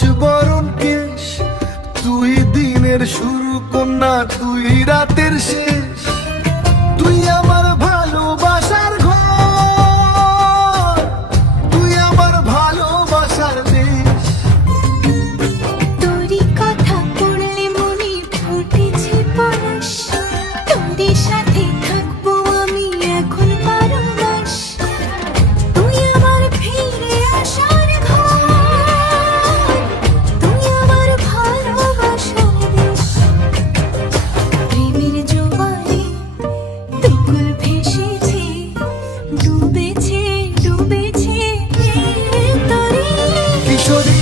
পাঁচ বরণ কেশ, তুই দিনের শুরু কন্যা, তুই রাতের শেষ। তুই আমার ভালোবাসার ঘর, তুই আমার ভালোবাসার দেশ। তোরই কথা পড়লে মনে ফুটেছে পরশ, তোদের সাথে থাকবো আমি এখন 12 মাস। তুই আমার ফিরে আসার ঘর, তুই আমার ভালোবাসার দেশ। প্রেমের জোয়ারে দুকুল ভেসেছে, ডুবেছে ডুবেছে তোরে। কিশোরী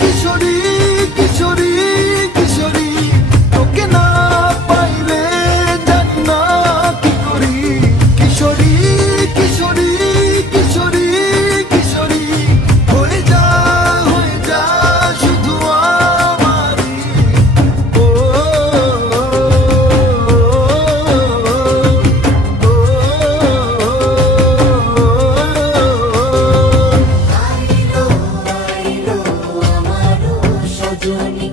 কিশোরী কিশোরী কিশোরী, তোকে না পাইলে জানি না কি করি। কিশোরী কিশোরী কিশোরী কিশোরী, হয়ে যা শুধু আমারই। ও আইলো আইলো আমার সজনী।